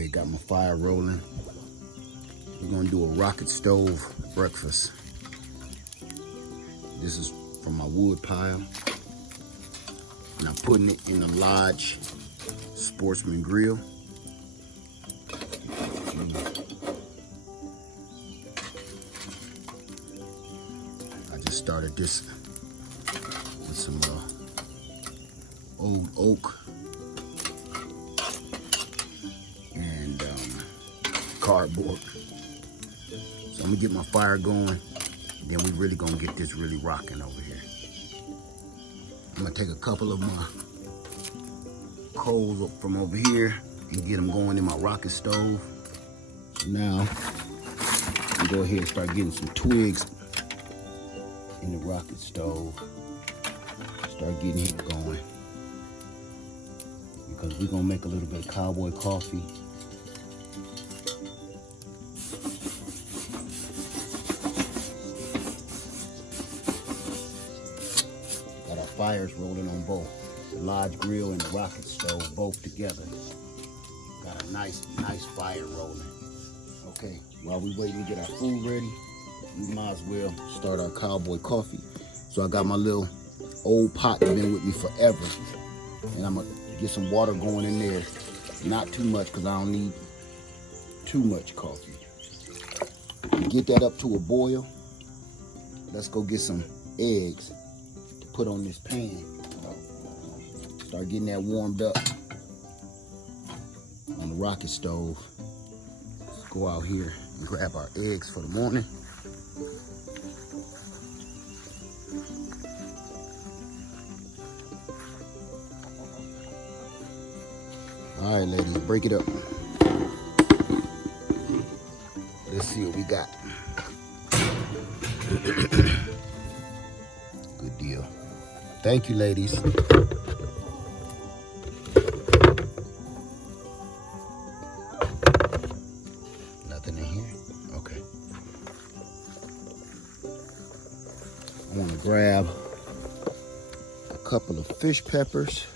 Okay, got my fire rolling. We're gonna do a rocket stove breakfast. This is from my wood pile. And I'm putting it in a large Sportsman grill. I just started this with some old oak and cardboard. So I'm gonna get my fire going, then we really gonna get this really rocking over here. I'm gonna take a couple of my coals from over here and get them going in my rocket stove. So now I'm gonna go ahead and start getting some twigs in the rocket stove. Start getting it going, because we're gonna make a little bit of Cowboy coffee. Got our fires rolling on both the large grill and the rocket stove, both together. Got a nice fire rolling. Okay, while we waiting to get our food ready, we might as well start our Cowboy coffee. So I got my little old pot that's been with me forever, and I'm gonna get some water going in there. Not too much, because I don't need too much coffee. Get that up to a boil. Let's go get some eggs to put on this pan. Start getting that warmed up on the rocket stove. Let's go out here and grab our eggs for the morning. All right, ladies, break it up. Let's see what we got. Good deal. Thank you, ladies. Nothing in here? Okay. I want to grab a couple of fish peppers.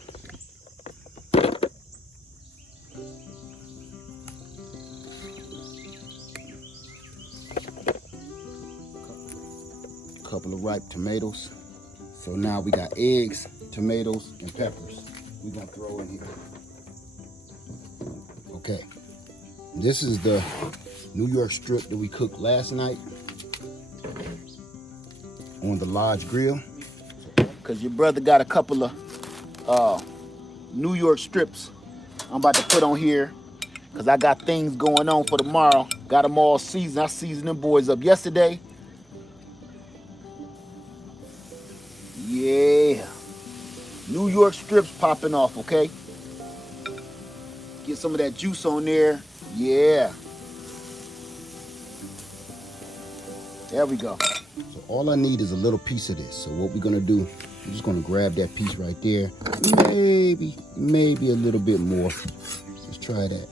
Couple of ripe tomatoes. So now we got eggs, tomatoes, and peppers we're gonna throw in here. Okay, this is the New York strip that we cooked last night on the large grill, because your brother got a couple of New York strips I'm about to put on here, because I got things going on for tomorrow. Got them all seasoned. I seasoned them boys up yesterday. Yeah, New York strips popping off, okay? Get some of that juice on there. Yeah. There we go. So all I need is a little piece of this. So what we're gonna do, I'm just gonna grab that piece right there. Maybe a little bit more. Let's try that.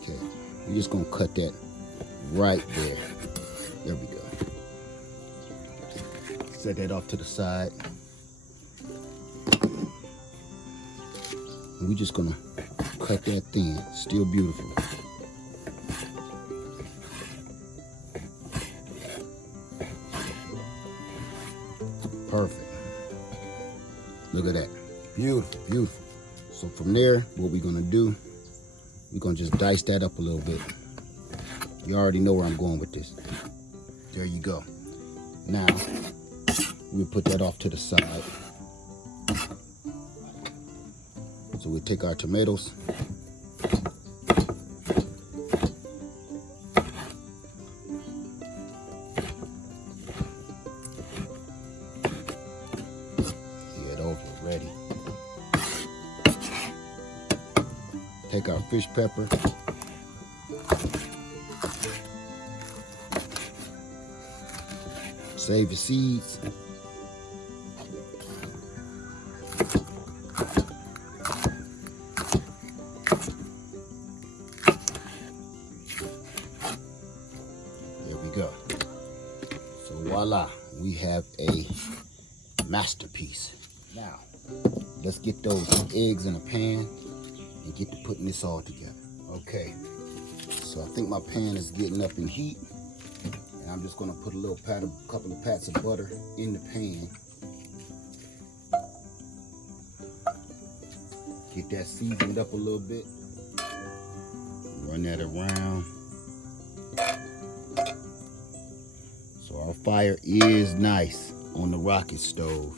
Okay, we're just gonna cut that right there. There we go. Set that off to the side. And we're just gonna cut that thin. Still beautiful. Perfect. Look at that. Beautiful, beautiful. So from there, what we're gonna do, we're gonna just dice that up a little bit. You already know where I'm going with this. There you go. Now, we'll put that off to the side. So we'll take our tomatoes. Yeah, those are ready. Take our fish pepper. Save your seeds. There we go. So voila, we have a masterpiece. Now, let's get those eggs in a pan. and get to putting this all together. Okay, so I think my pan is getting up in heat, and I'm just gonna put a couple of pats of butter in the pan. Get that seasoned up a little bit. Run that around. So our fire is nice on the rocket stove.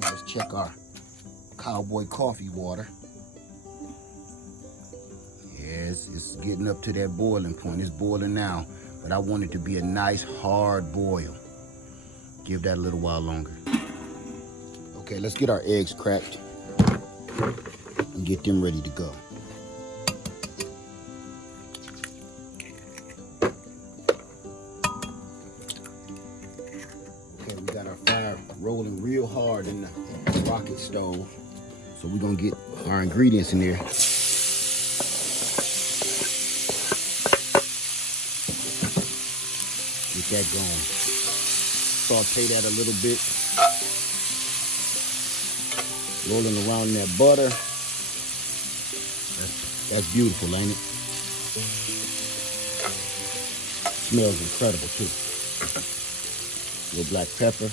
Let's check our Cowboy coffee water. Yes, it's getting up to that boiling point. It's boiling now, but I want it to be a nice hard boil. Give that a little while longer. Okay, let's get our eggs cracked and get them ready to go. Okay, we got our fire rolling real hard in the rocket stove. So we're gonna get our ingredients in there. Get that going. Saute that a little bit. Rolling around in that butter. That's beautiful, ain't it? Smells incredible too. A little black pepper.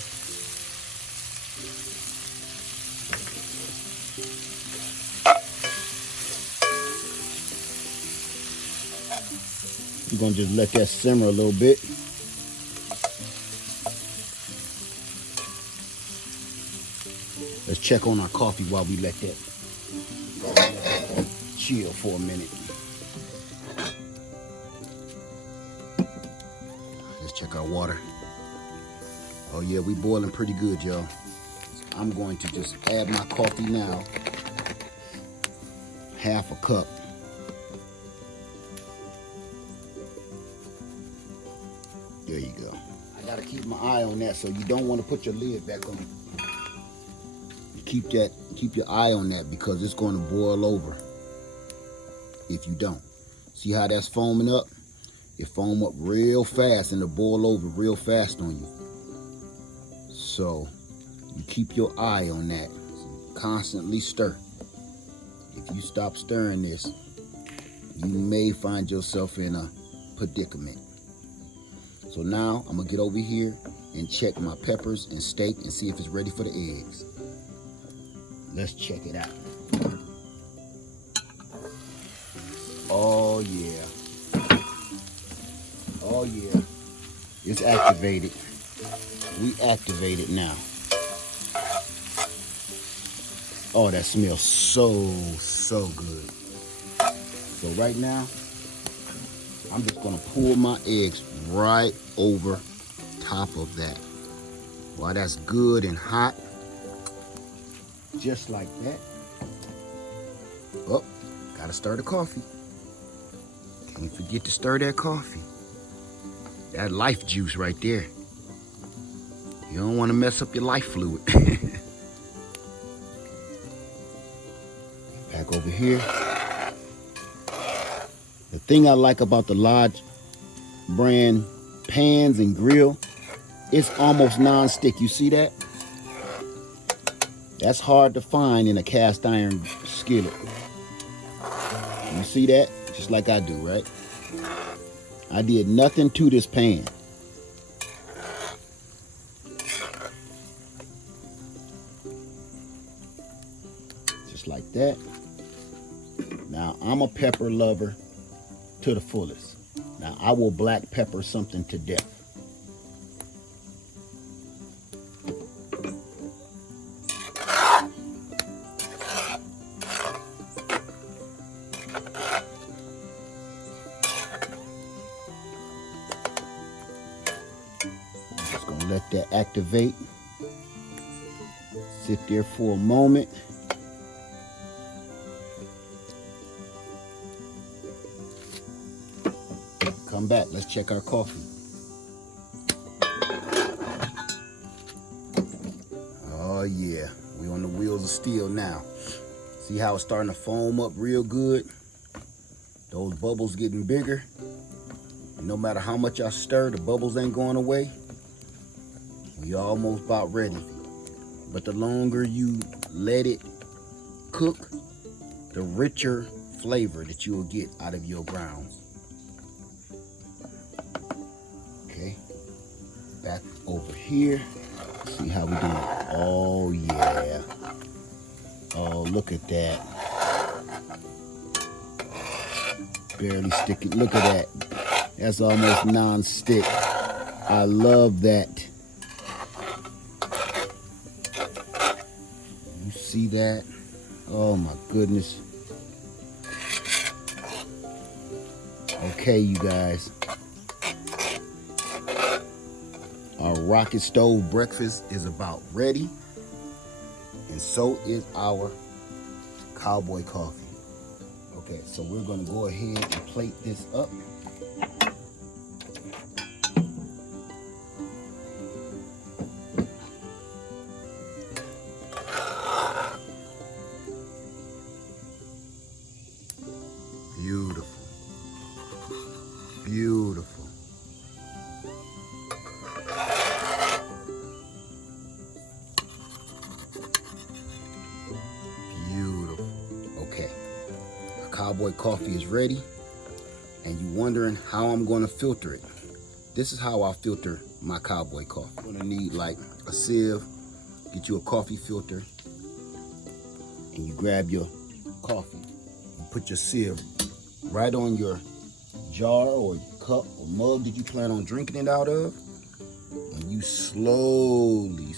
You're gonna just let that simmer a little bit. Let's check on our coffee while we let that chill for a minute. Let's check our water. Oh yeah, we boiling pretty good, y'all. I'm going to just add my coffee now. Half a cup. There you go. I gotta keep my eye on that, so you don't want to put your lid back on. Keep your eye on that, because it's going to boil over if you don't. See how that's foaming up? It foam up real fast and it'll boil over real fast on you. So you keep your eye on that. Constantly stir. If you stop stirring this, you may find yourself in a predicament. So now I'm gonna get over here and check my peppers and steak and see if it's ready for the eggs. Let's check it out. Oh yeah. Oh yeah. It's activated. We activate it now. Oh, that smells so good. So right now, I'm just gonna pour my eggs right over top of that. While that's good and hot. Just like that. Oh, gotta stir the coffee. Can't forget to stir that coffee. That life juice right there. You don't want to mess up your life fluid. Back over here. The thing I like about the Lodge brand pans and grill, it's almost non-stick. You see that? That's hard to find in a cast iron skillet. You see that? Just like I do, right? I did nothing to this pan. Just like that. Now, I'm a pepper lover to the fullest. Now, I will black pepper something to death. Let that activate. Sit there for a moment. Come back. Let's check our coffee. Oh yeah, we on the wheels of steel now. See how it's starting to foam up real good? Those bubbles getting bigger. And no matter how much I stir, the bubbles ain't going away. We almost about ready. but the longer you let it cook, the richer flavor that you will get out of your grounds. Okay, back over here. See how we doing? Oh yeah. Oh, look at that. Barely sticking. Look at that. That's almost non-stick. I love that. You see that? Oh my goodness. Okay, you guys. Our rocket stove breakfast is about ready. And so is our Cowboy coffee. Okay, so we're gonna go ahead and plate this up. Beautiful. Beautiful. Beautiful. Okay. Our Cowboy coffee is ready. And you wondering how I'm gonna filter it. This is how I filter my Cowboy coffee. You're gonna need like a sieve, get you a coffee filter, and you grab your coffee. You put your sieve right on your jar or cup or mug that you plan on drinking it out of, and you slowly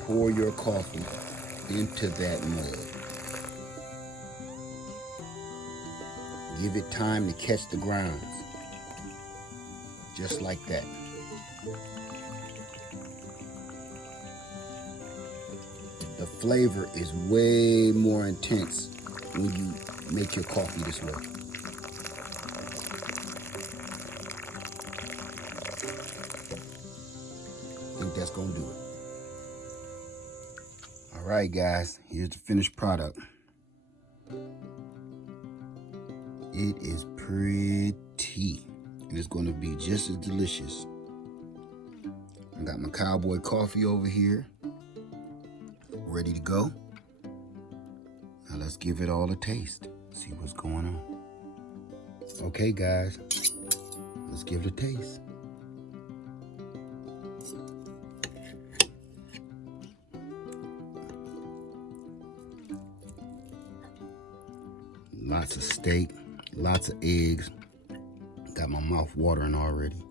pour your coffee into that mug. Give it time to catch the grounds, just like that. The flavor is way more intense when you make your coffee this way. I think that's gonna do it. All right, guys, here's the finished product. It is pretty, and it's gonna be just as delicious. I got my Cowboy coffee over here, ready to go. Now let's give it all a taste, see what's going on. Okay, guys, let's give it a taste. Lots of steak, lots of eggs. Got my mouth watering already.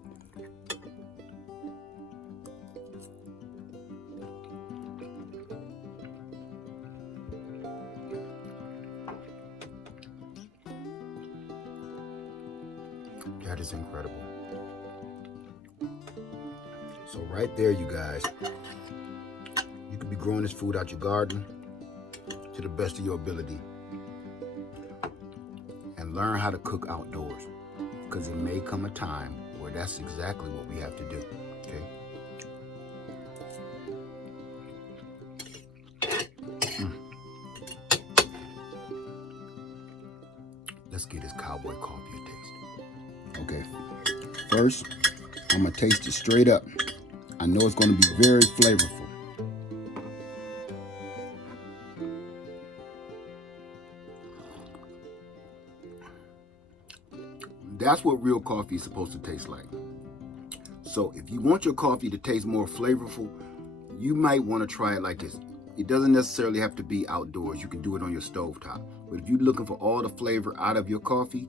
That is incredible. So right there, you guys, you could be growing this food out your garden to the best of your ability. And learn how to cook outdoors, because it may come a time where that's exactly what we have to do, okay? Let's give this Cowboy coffee a taste. Okay, first, I'm gonna taste it straight up. I know it's gonna be very flavorful. That's what real coffee is supposed to taste like. So if you want your coffee to taste more flavorful, you might want to try it like this. It doesn't necessarily have to be outdoors. You can do it on your stovetop. But if you're looking for all the flavor out of your coffee,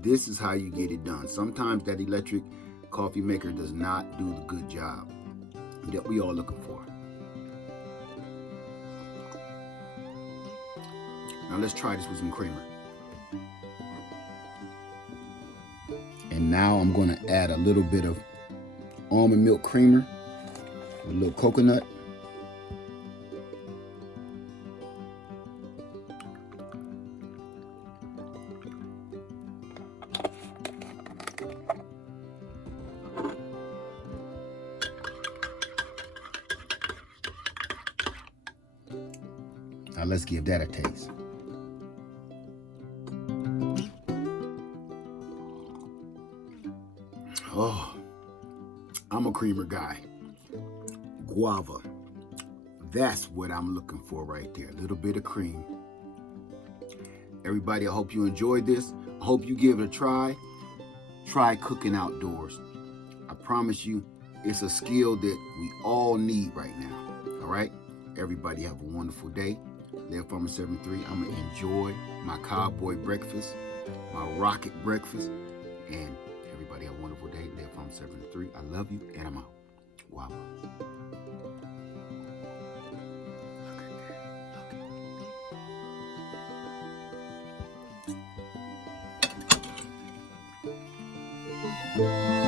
this is how you get it done. Sometimes that electric coffee maker does not do the good job that we all looking for. Now let's try this with some creamer. And now I'm going to add a little bit of almond milk creamer, a little coconut. Now let's give that a taste. Oh, I'm a creamer guy. guava. That's what I'm looking for right there. A little bit of cream. Everybody, I hope you enjoyed this. I hope you give it a try. Try cooking outdoors. I promise you, it's a skill that we all need right now. All right? Everybody have a wonderful day. Live Farmer 73. I'm going to enjoy my cowboy breakfast, my rocket breakfast. And everybody have a wonderful day. Live Farmer 73. I love you, and I'm out. Wow. Look at that.